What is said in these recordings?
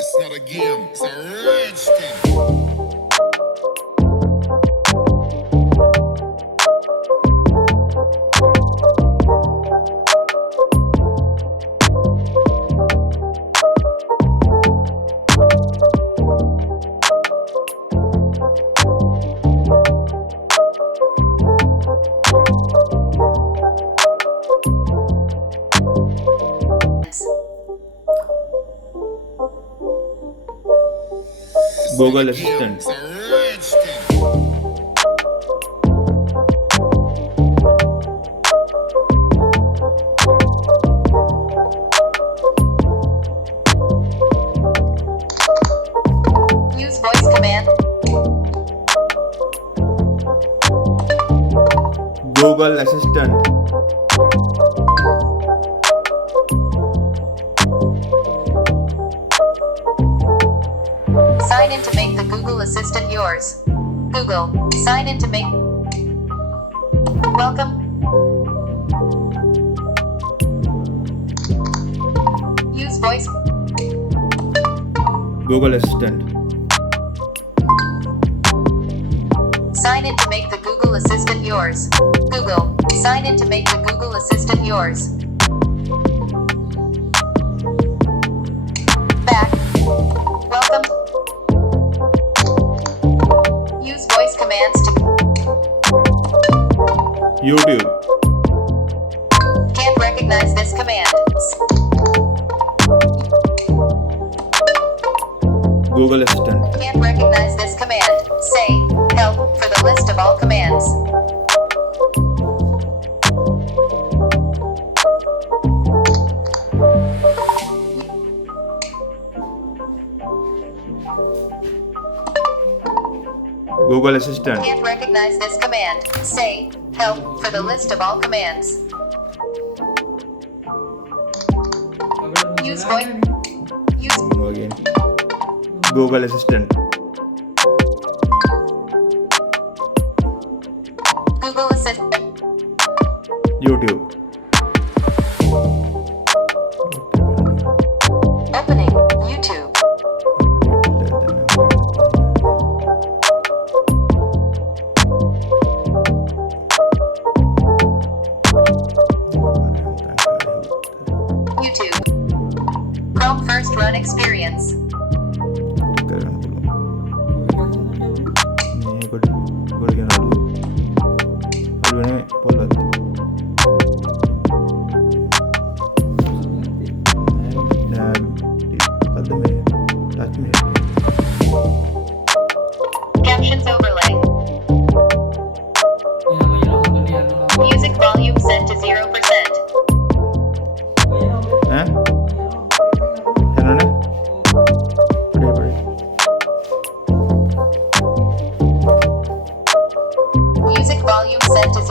It's not a game, it's a rich thing. Google Assistant. Use voice command. Google Assistant. Sign in to make the Google Assistant yours. Google, sign in to make. Welcome. Use voice. Google Assistant. Sign in to make the Google Assistant yours. Google, sign in to make the Google Assistant yours. Back. Welcome. Use voice commands to. YouTube. Can't recognize this command. Google Assistant. Can't recognize this command. Say, help, for the list of all commands. Google Assistant. Can't recognize this command. Say, help, for the list of all commands. Use voice. Use Again. Google Assistant. Google Assistant. YouTube. Opening YouTube. YouTube. Chrome first run experience. Captions overlay. Music volume set to 0%. Music volume set to 0%.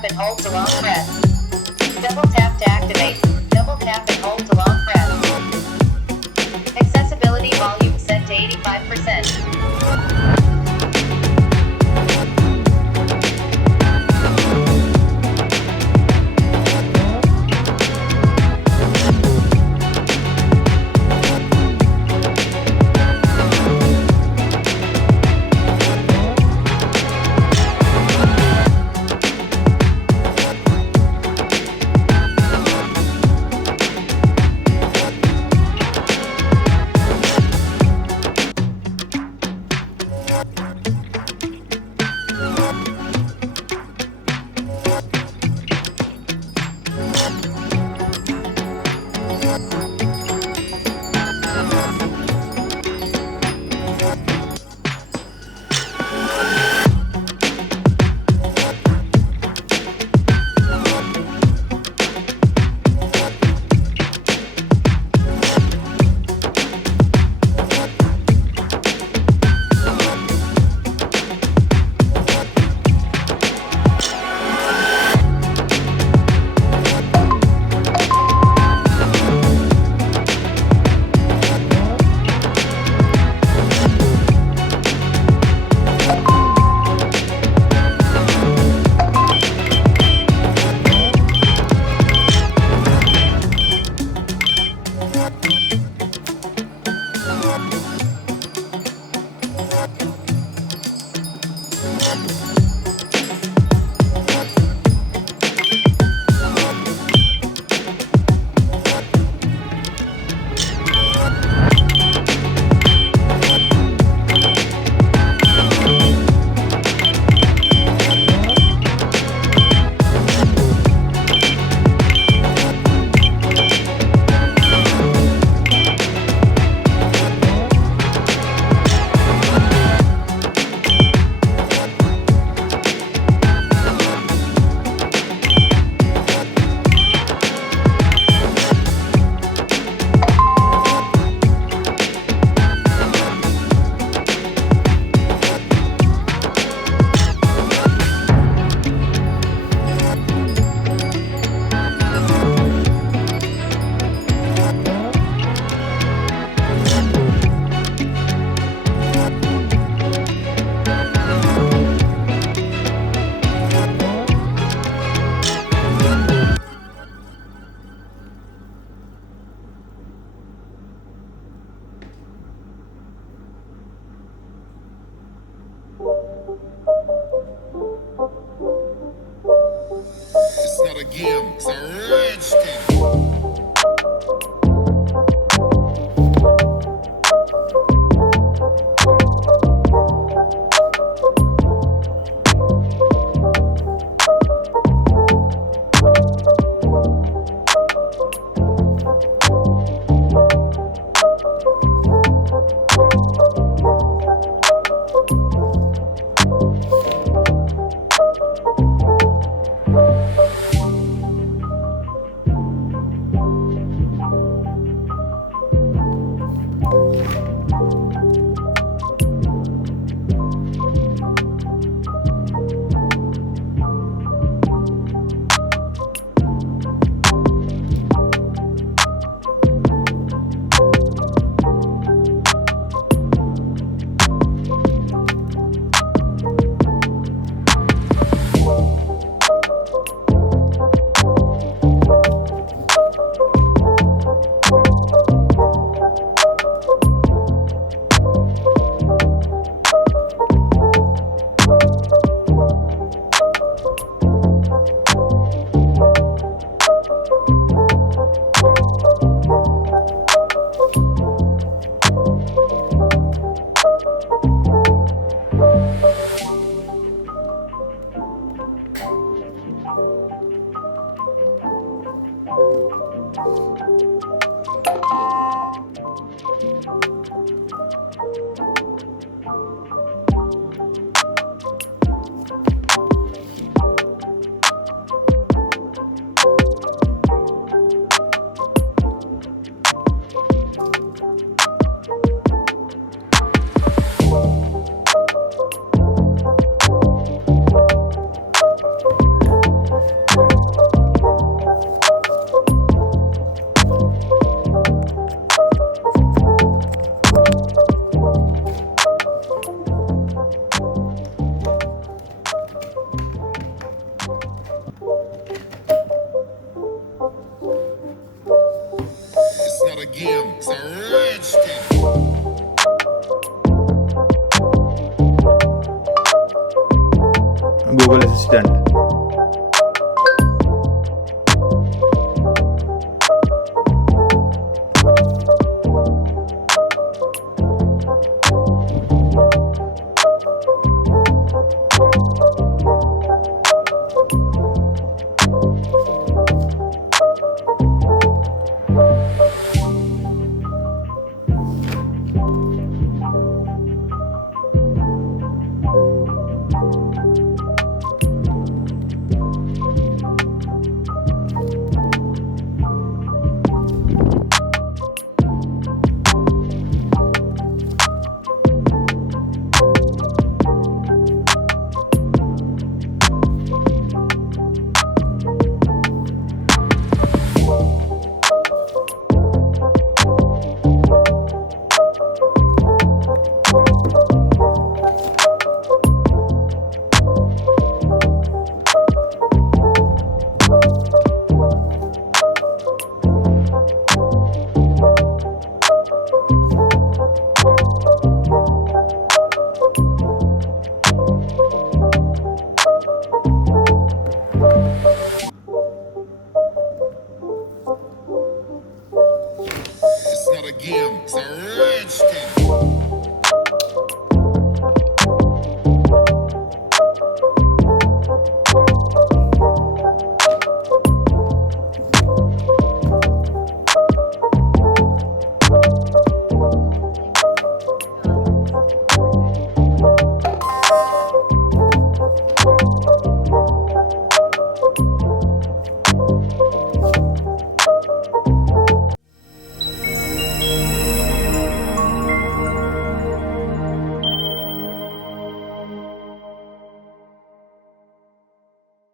tap and hold to long press. Double tap to activate. Double tap and hold to long press. Accessibility volume set to 85%. It's not a game, it's a rich thing. Assistant.